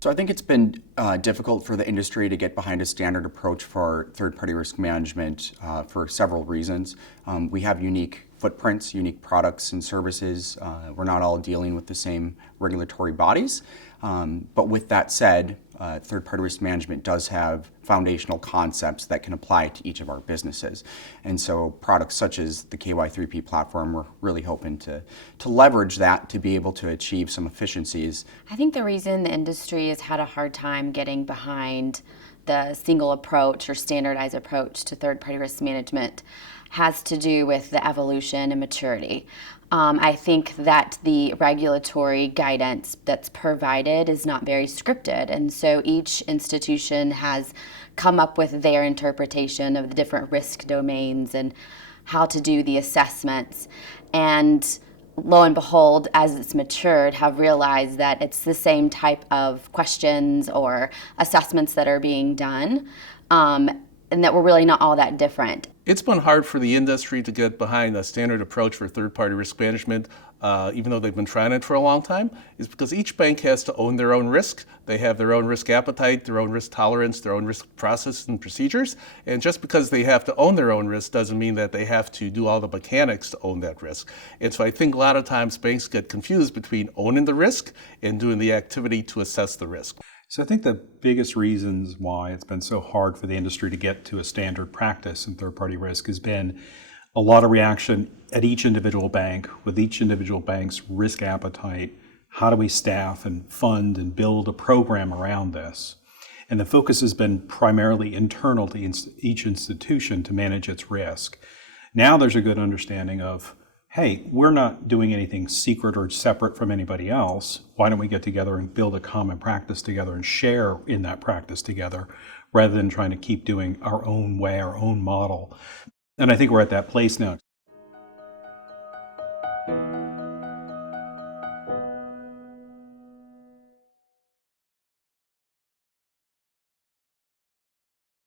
So I think it's been difficult for the industry to get behind a standard approach for third-party risk management for several reasons. We have unique footprints, unique products and services. We're not all dealing with the same regulatory bodies. But with that said, third-party risk management does have foundational concepts that can apply to each of our businesses. And so products such as the KY3P platform, we're really hoping to leverage that to be able to achieve some efficiencies. I think the reason the industry has had a hard time getting behind the single approach or standardized approach to third-party risk management has to do with the evolution and maturity. I think that the regulatory guidance that's provided is not very scripted, and so each institution has come up with their interpretation of the different risk domains and how to do the assessments. And lo and behold, as it's matured, have realized that it's the same type of questions or assessments that are being done, and that we're really not all that different. It's been hard for the industry to get behind a standard approach for third-party risk management, even though they've been trying it for a long time, is because each bank has to own their own risk. They have their own risk appetite, their own risk tolerance, their own risk process and procedures. And just because they have to own their own risk doesn't mean that they have to do all the mechanics to own that risk. And so I think a lot of times banks get confused between owning the risk and doing the activity to assess the risk. So I think the biggest reasons why it's been so hard for the industry to get to a standard practice in third-party risk has been a lot of reaction at each individual bank with each individual bank's risk appetite. How do we staff and fund and build a program around this? And the focus has been primarily internal to each institution to manage its risk. Now there's a good understanding of, hey, we're not doing anything secret or separate from anybody else. Why don't we get together and build a common practice together and share in that practice together rather than trying to keep doing our own way, our own model. And I think we're at that place now.